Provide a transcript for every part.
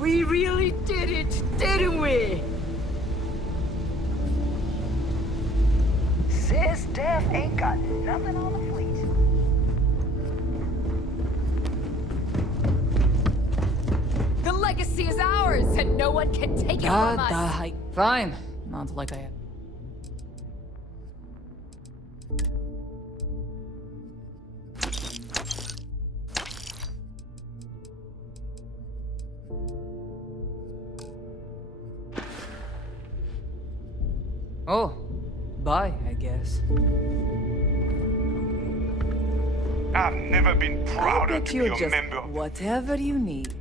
We really did it, didn't we? Sis Def ain't got nothing on the fleet. The legacy is ours, and no one can take it from us. Fine. Not like I... Oh, bye, I guess. I've never been I prouder bet to be you're a just member of... whatever you need.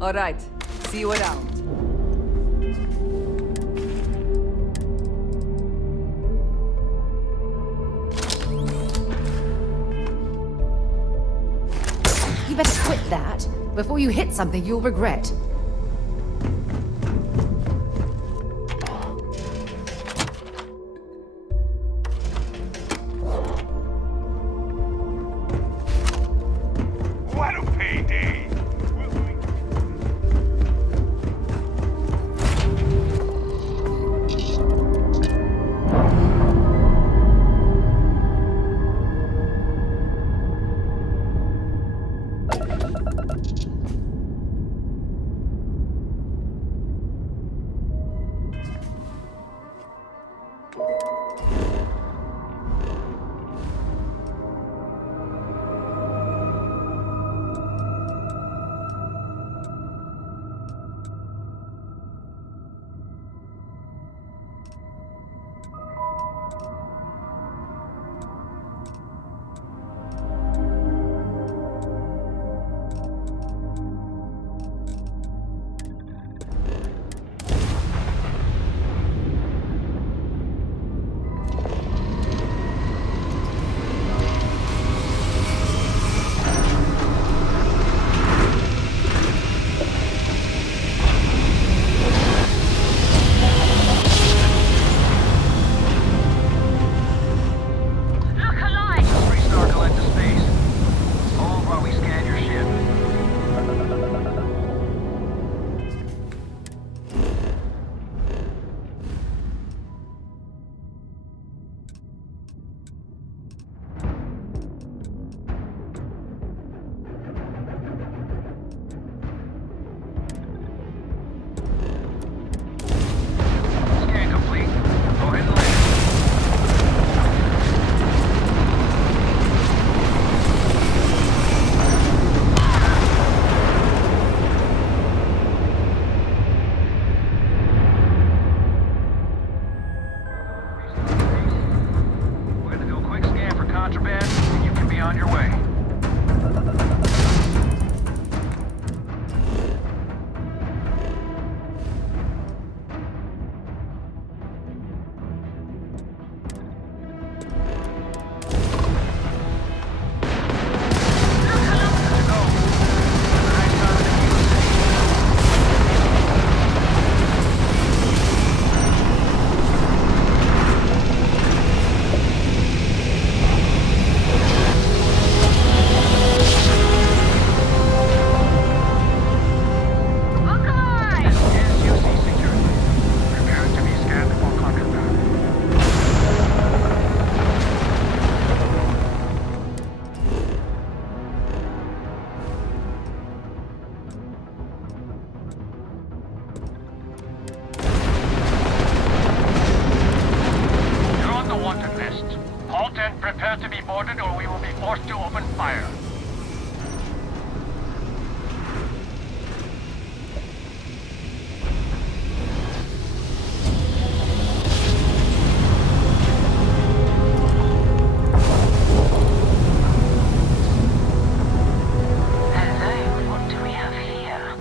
All right, see you around. better quit that before you hit something you'll regret. What a payday! Prepare to be boarded or we will be forced to open fire. Hello, what do we have here?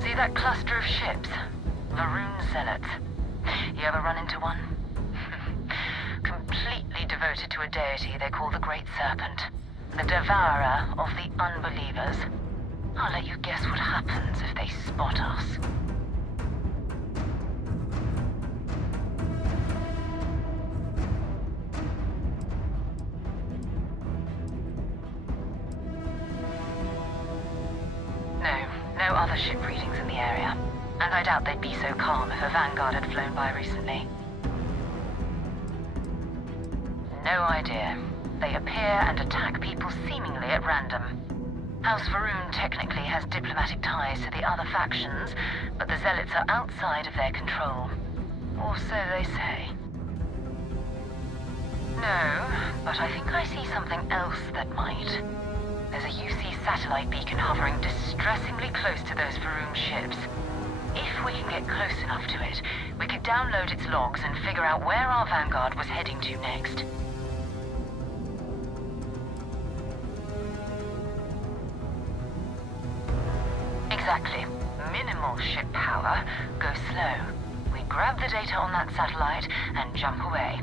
See that cluster of ships? The Rune Zealots. You ever run into one? Completely devoted to a deity they call the Great Serpent, the devourer of the unbelievers. I'll let you guess what happens if they spot us. No other ship readings in the area, and I doubt they'd be so calm if a vanguard had flown by recently. No idea. They appear and attack people seemingly at random. House Varun technically has diplomatic ties to the other factions, but the Zealots are outside of their control. Or so they say. No, but I think I see something else that might. There's a UC satellite beacon hovering distressingly close to those Varun ships. If we can get close enough to it, we could download its logs and figure out where our vanguard was heading to next. Exactly. Minimal ship power. Go slow. We grab the data on that satellite and jump away.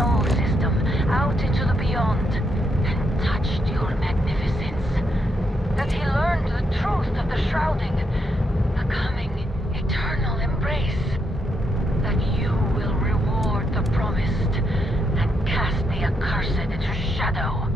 sol system out into the beyond and touched your magnificence. That he learned the truth of the shrouding, the coming eternal embrace. That you will reward the promised and cast the accursed into shadow.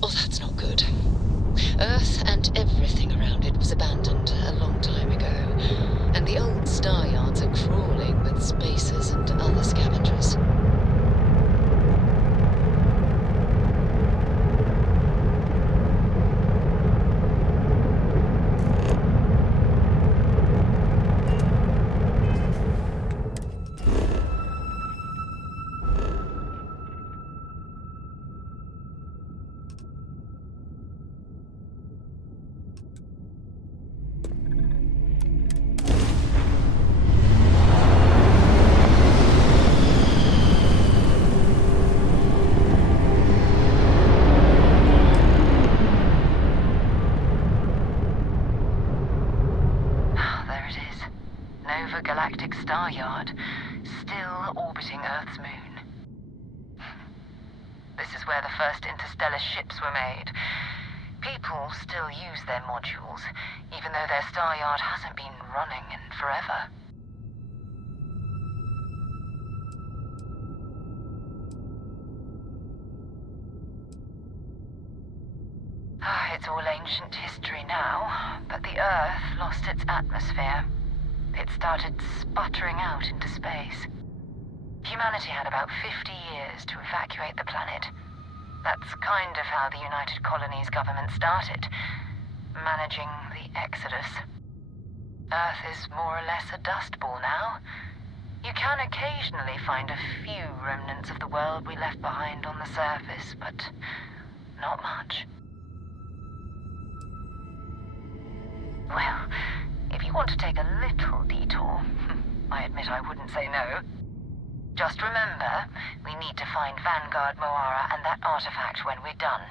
Oh, that's not good. Earth and everything around it was abandoned a long time ago, and the old star yards are crawling with spacers and other scavengers. Galactic star yard, still orbiting Earth's moon. This is where the first interstellar ships were made. People still use their modules, even though their star yard hasn't been running in forever. It's all ancient history now, but the Earth lost its atmosphere. It started sputtering out into space. Humanity had about 50 years to evacuate the planet. That's kind of how the United Colonies government started, managing the exodus. Earth is more or less a dust ball now. You can occasionally find a few remnants of the world we left behind on the surface, but not much. Well, if you want to take a little detour, I admit I wouldn't say no. Just remember, we need to find Vanguard Moara and that artifact when we're done.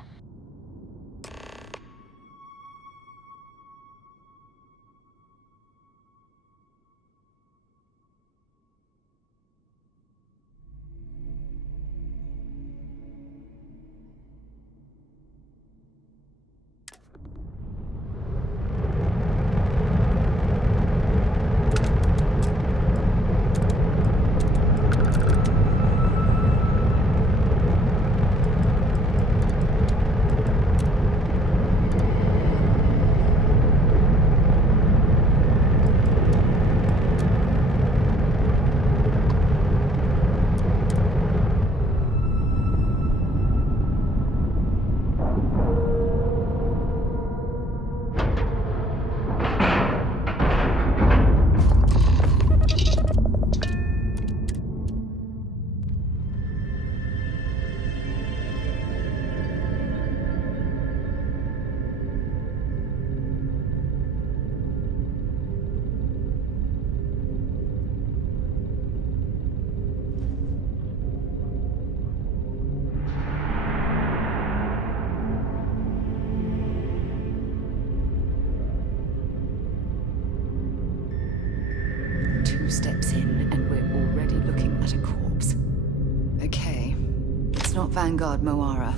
not Vanguard Moara.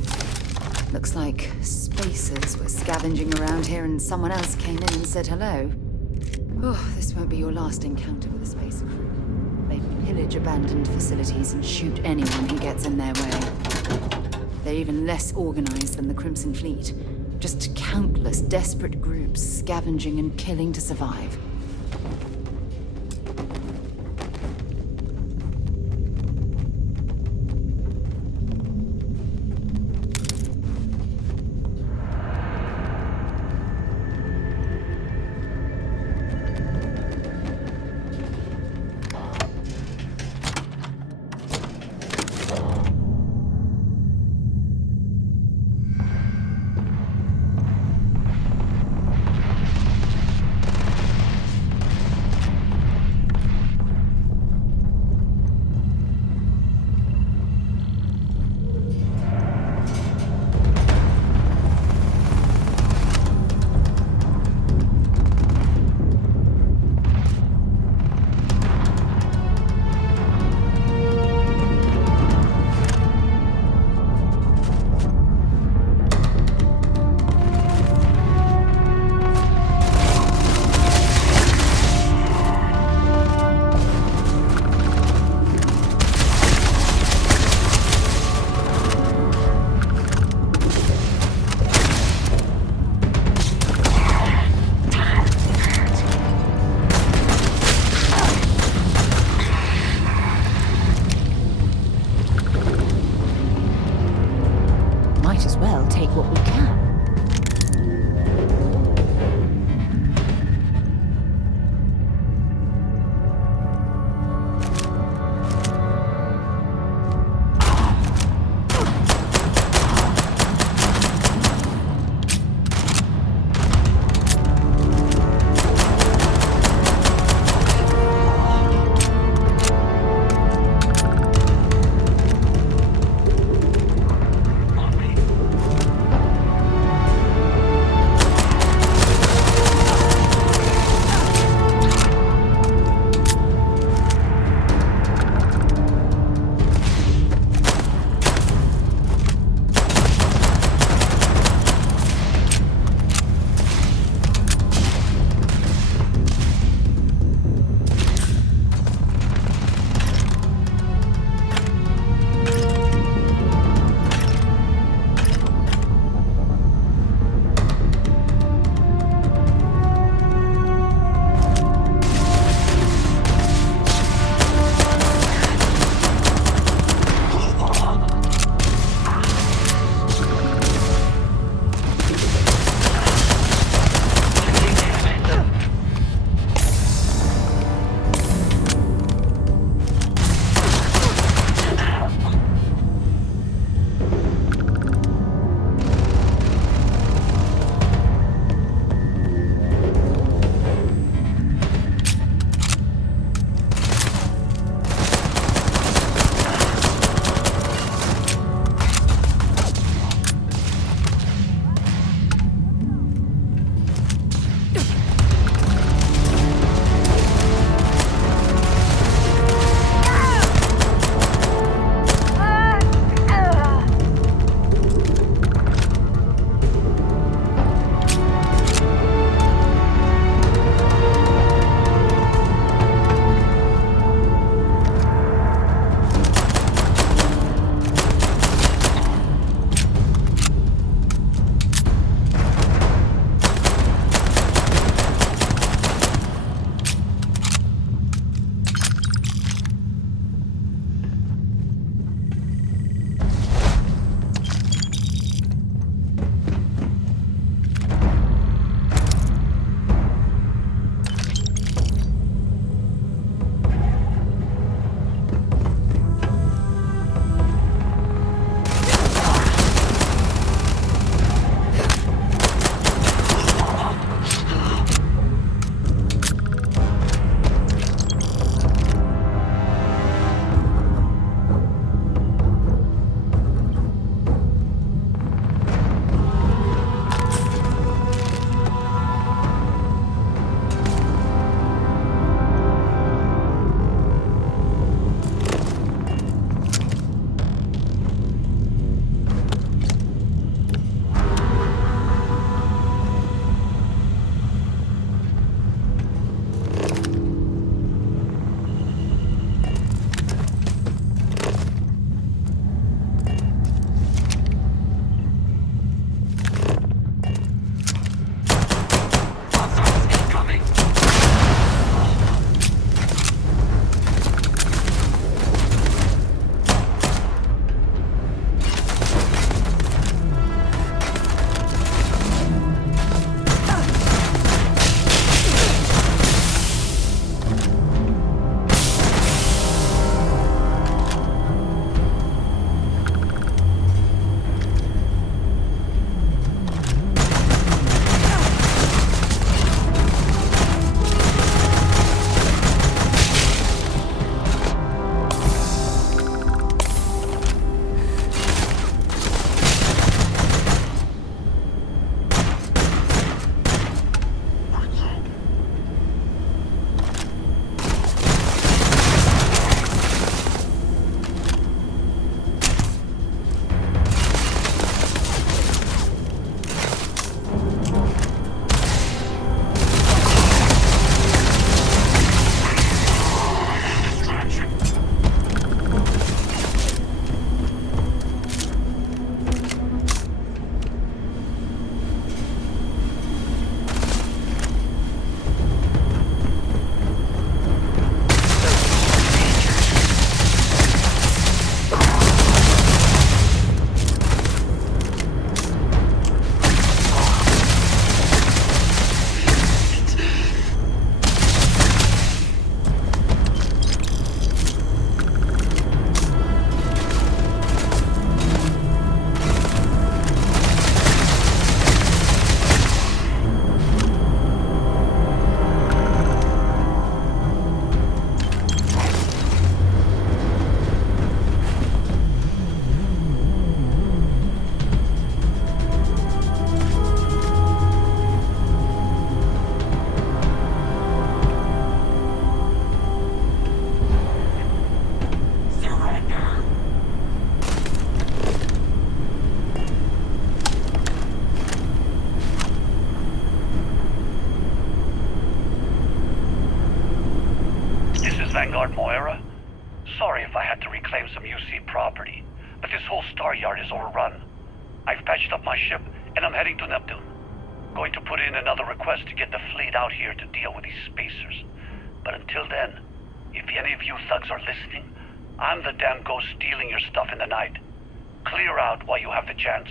Looks like spacers were scavenging around here and someone else came in and said hello. Oh, this won't be your last encounter with a spacer crew. They pillage abandoned facilities and shoot anyone who gets in their way. They're even less organized than the Crimson Fleet. Just countless desperate groups scavenging and killing to survive. Sorry if I had to reclaim some UC property, but this whole star yard is overrun. I've patched up my ship, and I'm heading to Neptune. Going to put in another request to get the fleet out here to deal with these spacers. But until then, if any of you thugs are listening, I'm the damn ghost stealing your stuff in the night. Clear out while you have the chance.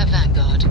that Vanguard.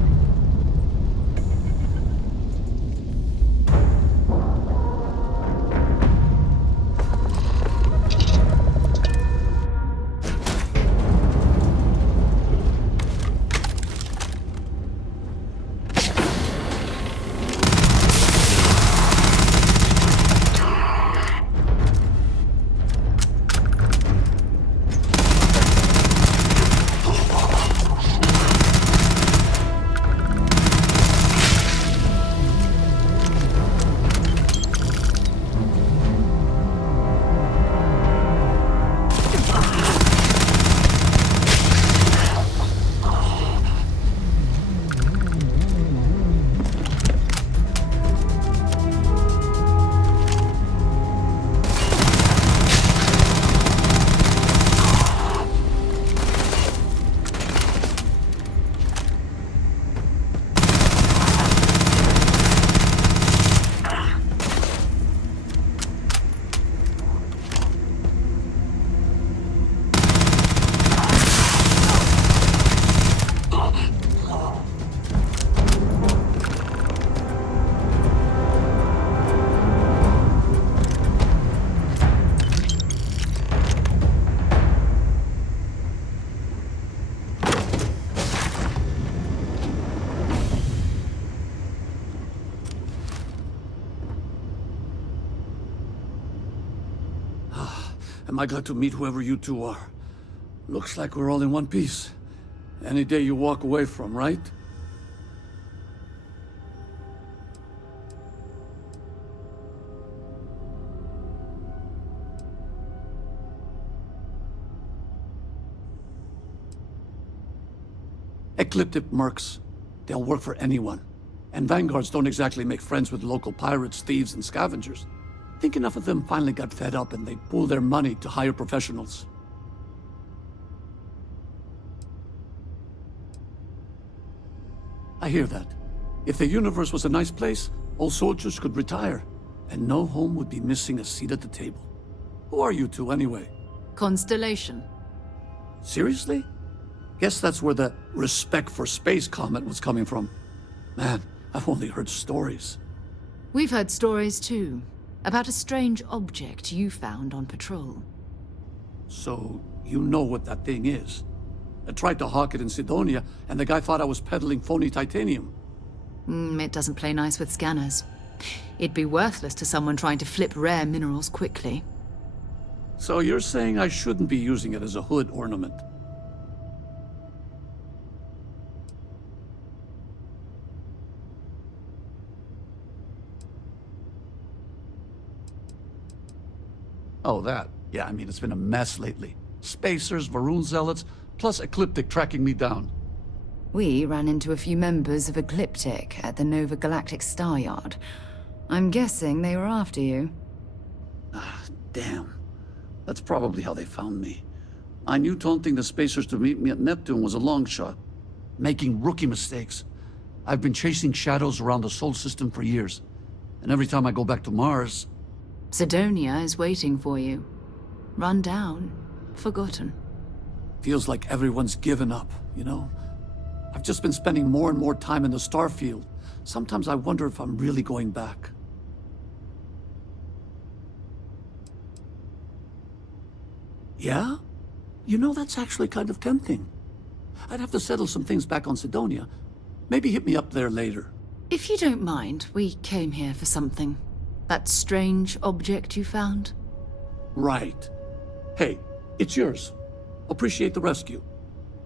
Am I glad to meet whoever you two are. Looks like we're all in one piece. Any day you walk away from, right? Ecliptic mercs. They'll work for anyone. And vanguards don't exactly make friends with local pirates, thieves, and scavengers. Think enough of them finally got fed up and they pooled their money to hire professionals. I hear that. If the universe was a nice place, all soldiers could retire, and no home would be missing a seat at the table. Who are you two, anyway? Constellation. Seriously? Guess that's where the respect for space comment was coming from. Man, I've only heard stories. We've heard stories too, about a strange object you found on patrol. So, you know what that thing is? I tried to hawk it in Sidonia, and the guy thought I was peddling phony titanium. It doesn't play nice with scanners. It'd be worthless to someone trying to flip rare minerals quickly. So you're saying I shouldn't be using it as a hood ornament? Oh, that. Yeah, I mean, it's been a mess lately. Spacers, Varun zealots, plus Ecliptic tracking me down. We ran into a few members of Ecliptic at the Nova Galactic Star Yard. I'm guessing they were after you. Ah, damn. That's probably how they found me. I knew taunting the Spacers to meet me at Neptune was a long shot. Making rookie mistakes. I've been chasing shadows around the Sol system for years. And every time I go back to Mars... Sidonia is waiting for you. Run down. Forgotten. Feels like everyone's given up, you know? I've just been spending more and more time in the Starfield. Sometimes I wonder if I'm really going back. Yeah? You know, that's actually kind of tempting. I'd have to settle some things back on Sidonia. Maybe hit me up there later. If you don't mind, we came here for something. That strange object you found? Right. Hey, it's yours. Appreciate the rescue.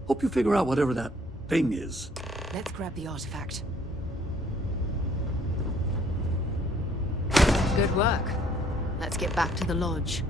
Hope you figure out whatever that thing is. Let's grab the artifact. Good work. Let's get back to the lodge.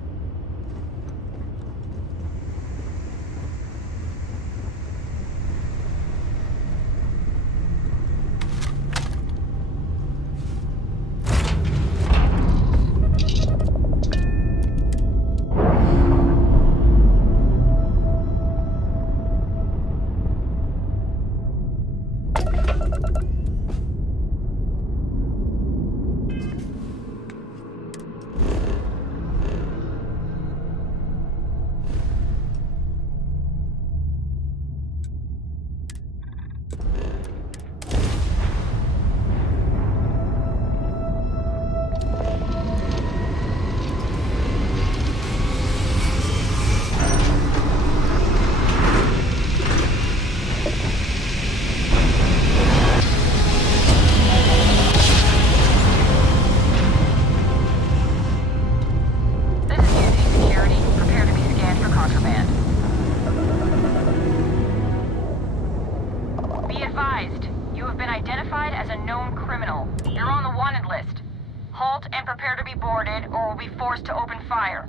advised. You have been identified as a known criminal. You're on the wanted list. Halt and prepare to be boarded, or we'll be forced to open fire.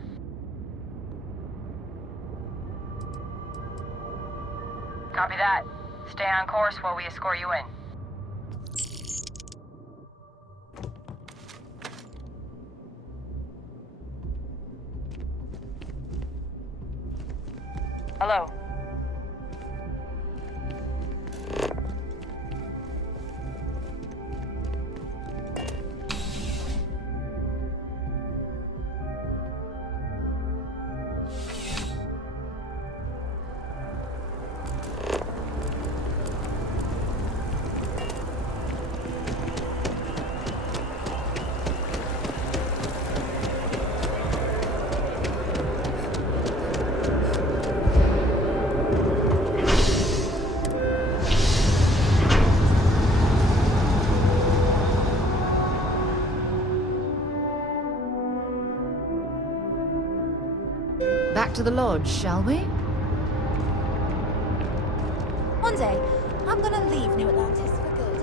Copy that. Stay on course while we escort you in. Hello. Back to the lodge, shall we? One day, I'm gonna leave New Atlantis for good.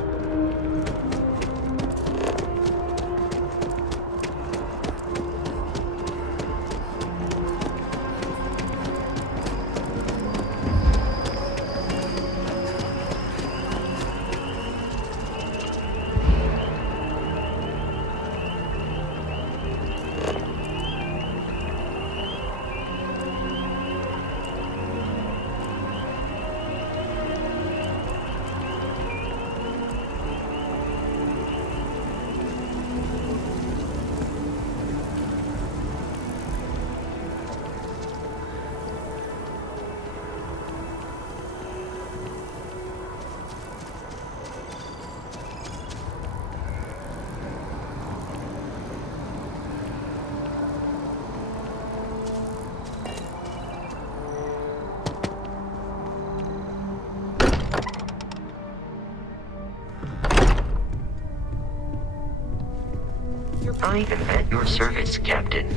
I am at your service, Captain.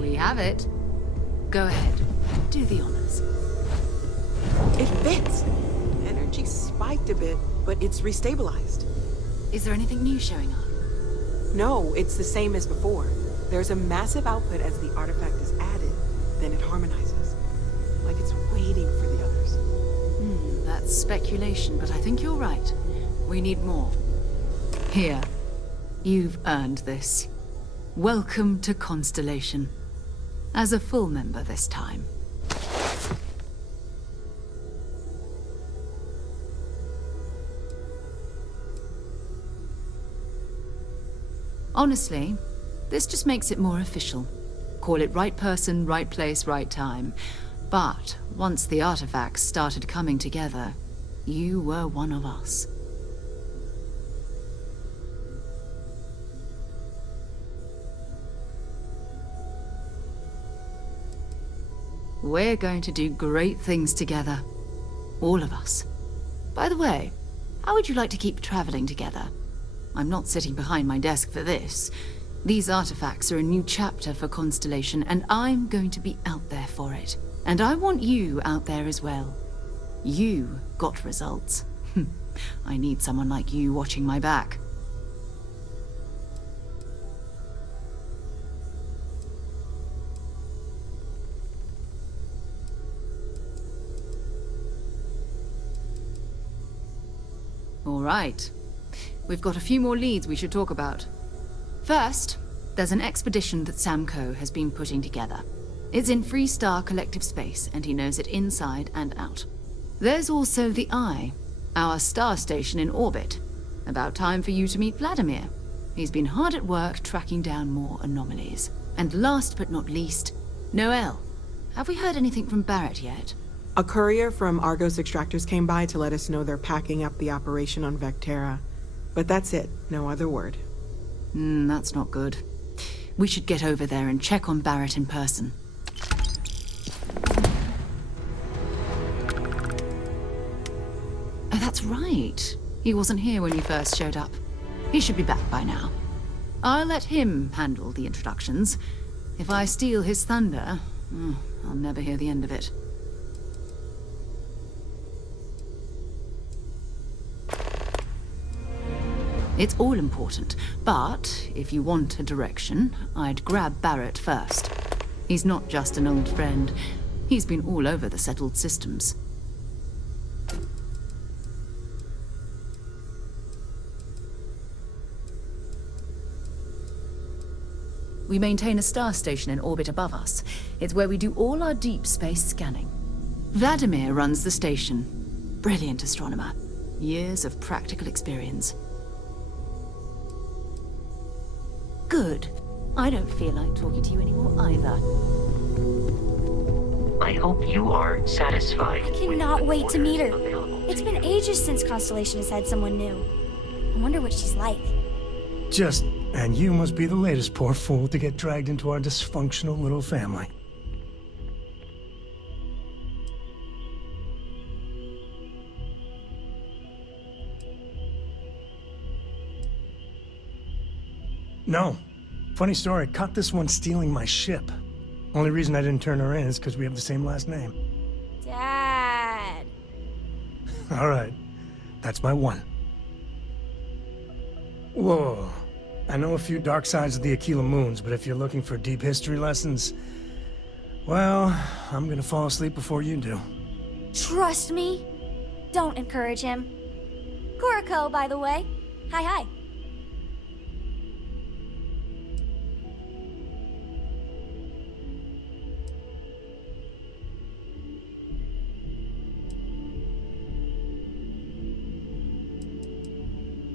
We have it. Go ahead. Do the honors. It fits. Energy spiked a bit, but it's restabilized. Is there anything new showing up? No, it's the same as before. There's a massive output as the artifact is added, then it harmonizes. Like it's waiting for the others. That's speculation, but I think you're right. We need more. Here. You've earned this. Welcome to Constellation. As a full member this time. Honestly, this just makes it more official. Call it right person, right place, right time. But once the artifacts started coming together, you were one of us. We're going to do great things together. All of us. By the way, how would you like to keep traveling together? I'm not sitting behind my desk for this. These artifacts are a new chapter for Constellation, and I'm going to be out there for it. And I want you out there as well. You got results. I need someone like you watching my back. All right. We've got a few more leads we should talk about. First, there's an expedition that Samco has been putting together. It's in Freestar Collective Space, and he knows it inside and out. There's also the Eye, our star station in orbit. About time for you to meet Vladimir. He's been hard at work tracking down more anomalies. And last but not least, Noel. Have we heard anything from Barrett yet? A courier from Argos Extractors came by to let us know they're packing up the operation on Vectera. But that's it, no other word. That's not good. We should get over there and check on Barrett in person. Oh, that's right. He wasn't here when you first showed up. He should be back by now. I'll let him handle the introductions. If I steal his thunder, I'll never hear the end of it. It's all important, but if you want a direction, I'd grab Barrett first. He's not just an old friend. He's been all over the settled systems. We maintain a star station in orbit above us. It's where we do all our deep space scanning. Vladimir runs the station. Brilliant astronomer. Years of practical experience. Good. I don't feel like talking to you anymore either. I hope you are satisfied. I cannot wait to meet her. It's been ages since Constellation has had someone new. I wonder what she's like. And you must be the latest poor fool to get dragged into our dysfunctional little family. No. Funny story, caught this one stealing my ship. Only reason I didn't turn her in is because we have the same last name. Dad. All right. That's my one. Whoa. I know a few dark sides of the A.A.A. moons, but if you're looking for deep history lessons, well, I'm gonna fall asleep before you do. Trust me. Don't encourage him. Kuriko, by the way. Hi.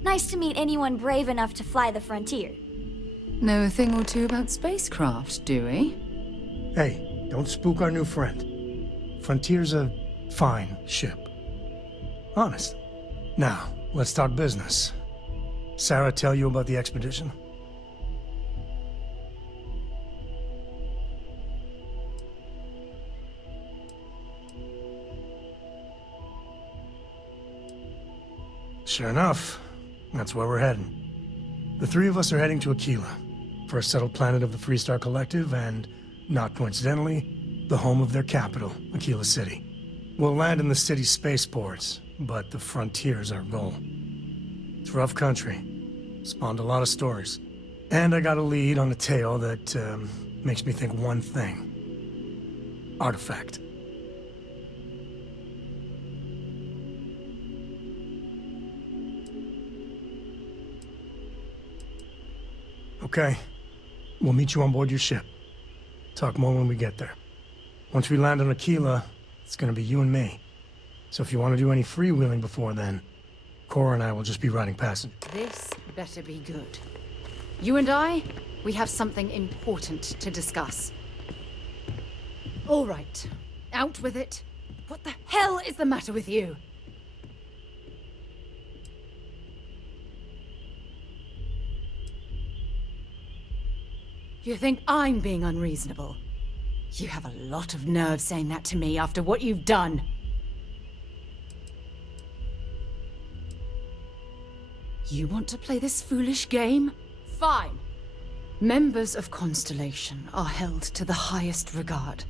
Nice to meet anyone brave enough to fly the frontier. Know a thing or two about spacecraft, do we? Hey, don't spook our new friend. Frontier's a fine ship. Honest. Now, let's talk business. Sarah tell you about the expedition? Sure enough. That's where we're heading. The three of us are heading to A.A.A., first settled planet of the Freestar Collective, and, not coincidentally, the home of their capital, A.A.A. City. We'll land in the city's spaceports, but the frontier's our goal. It's rough country. Spawned a lot of stories. And I got a lead on a tale that, makes me think one thing. Artifact. Okay. We'll meet you on board your ship. Talk more when we get there. Once we land on A.A.A., it's gonna be you and me. So if you want to do any freewheeling before then, Cora and I will just be riding passengers. This better be good. You and I, we have something important to discuss. All right. Out with it. What the hell is the matter with you? You think I'm being unreasonable? You have a lot of nerve saying that to me after what you've done. You want to play this foolish game? Fine. Members of Constellation are held to the highest regard.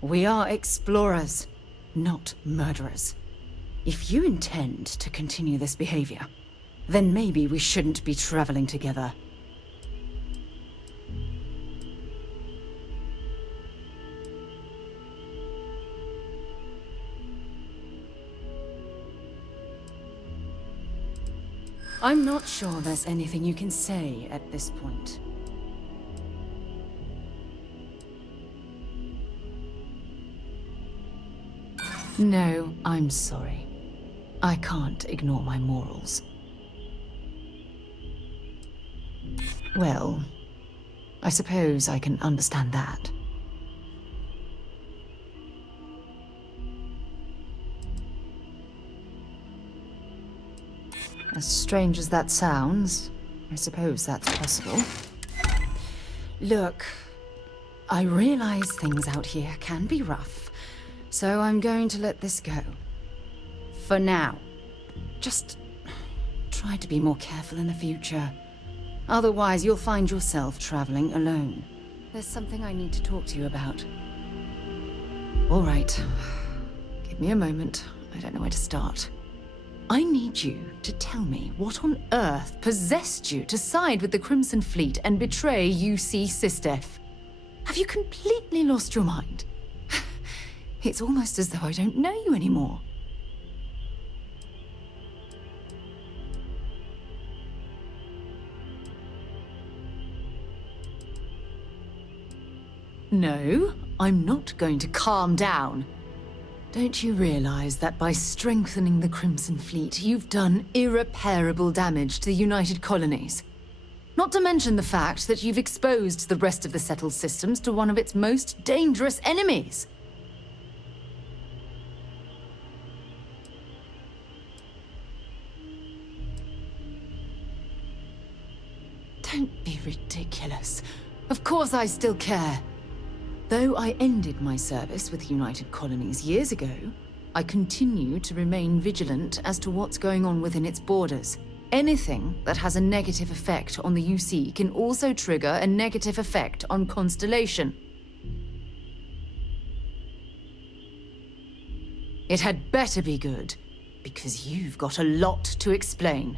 We are explorers, not murderers. If you intend to continue this behavior, then maybe we shouldn't be traveling together. I'm not sure there's anything you can say at this point. No, I'm sorry. I can't ignore my morals. Well, I suppose I can understand that. As strange as that sounds, I suppose that's possible. Look, I realize things out here can be rough, so I'm going to let this go. For now. Just try to be more careful in the future. Otherwise, you'll find yourself traveling alone. There's something I need to talk to you about. All right. Give me a moment. I don't know where to start. I need you to tell me what on earth possessed you to side with the Crimson Fleet and betray UC Sistef. Have you completely lost your mind? It's almost as though I don't know you anymore. No, I'm not going to calm down. Don't you realize that by strengthening the Crimson Fleet, you've done irreparable damage to the United Colonies? Not to mention the fact that you've exposed the rest of the settled systems to one of its most dangerous enemies. Don't be ridiculous. Of course I still care. Though I ended my service with the United Colonies years ago, I continue to remain vigilant as to what's going on within its borders. Anything that has a negative effect on the UC can also trigger a negative effect on Constellation. It had better be good, because you've got a lot to explain.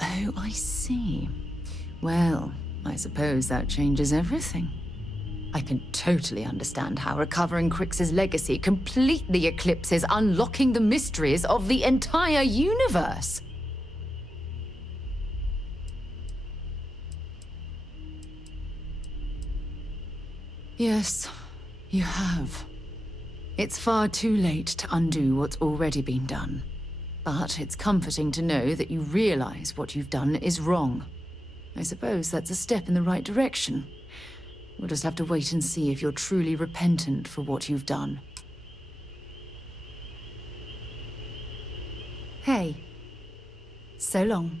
Oh, I see. Well, I suppose that changes everything. I can totally understand how recovering Crix's legacy completely eclipses unlocking the mysteries of the entire universe. Yes, you have. It's far too late to undo what's already been done. But it's comforting to know that you realize what you've done is wrong. I suppose that's a step in the right direction. We'll just have to wait and see if you're truly repentant for what you've done. Hey. So long.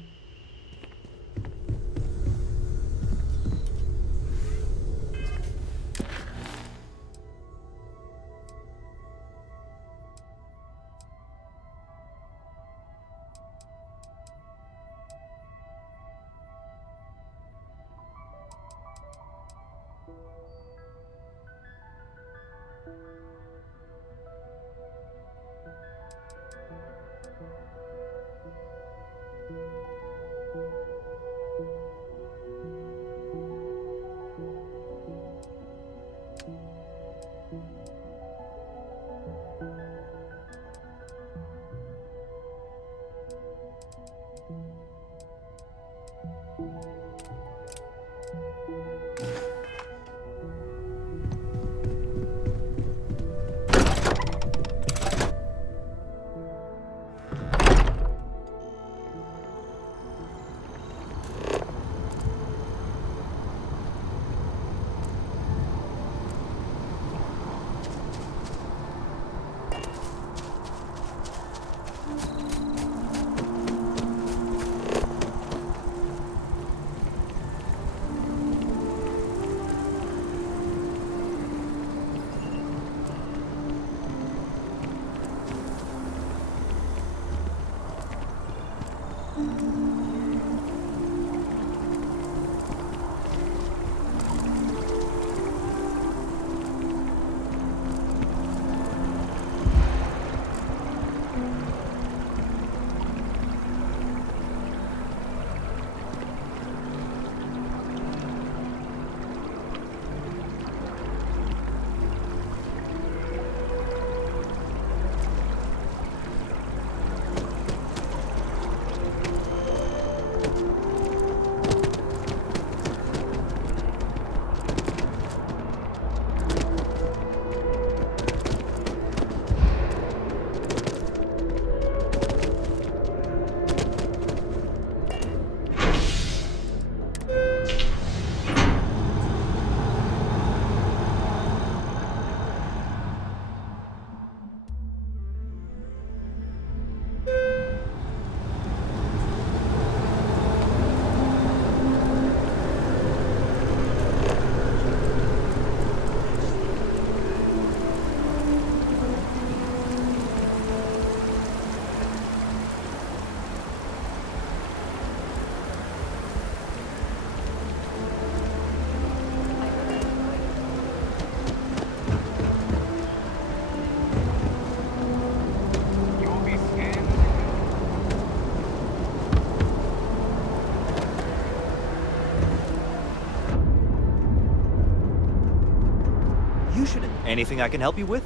Anything I can help you with?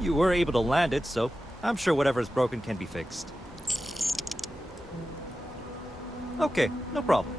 You were able to land it, so I'm sure whatever's broken can be fixed. Okay, no problem.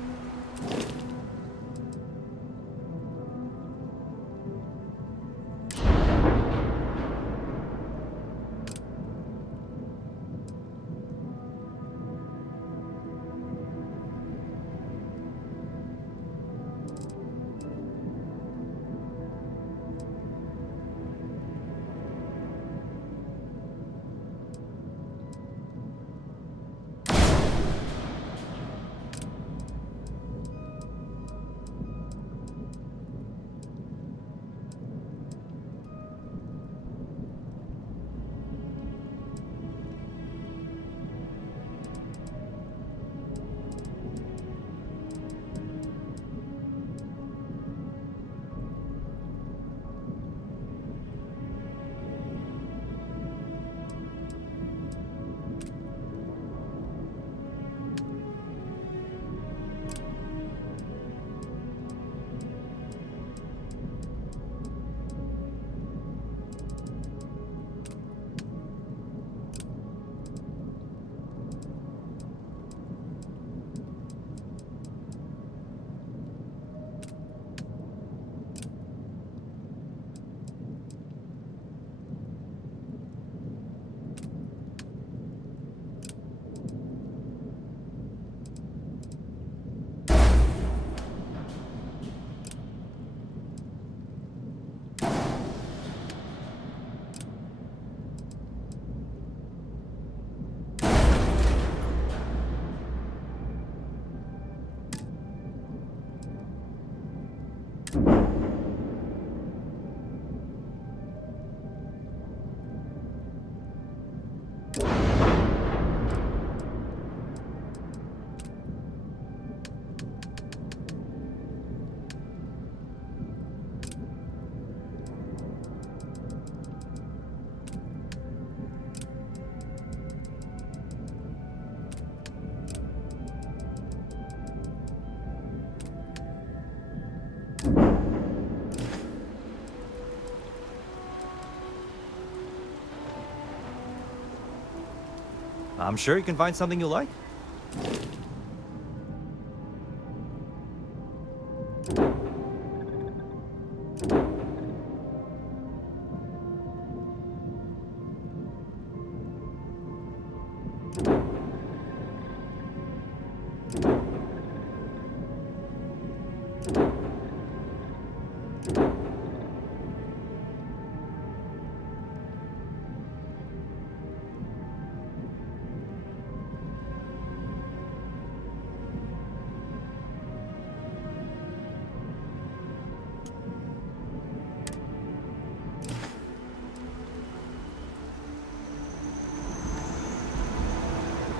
I'm sure you can find something you like.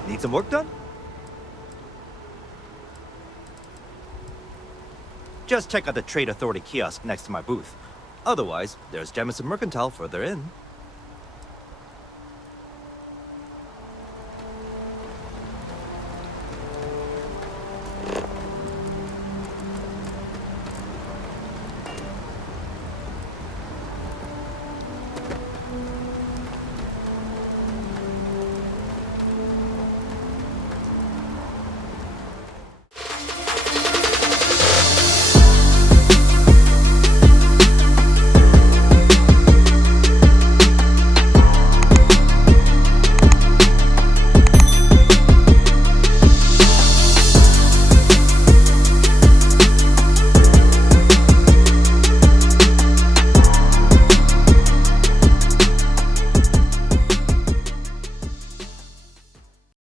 Need some work done? Just check out the Trade Authority kiosk next to my booth. Otherwise, there's Jemison Mercantile further in.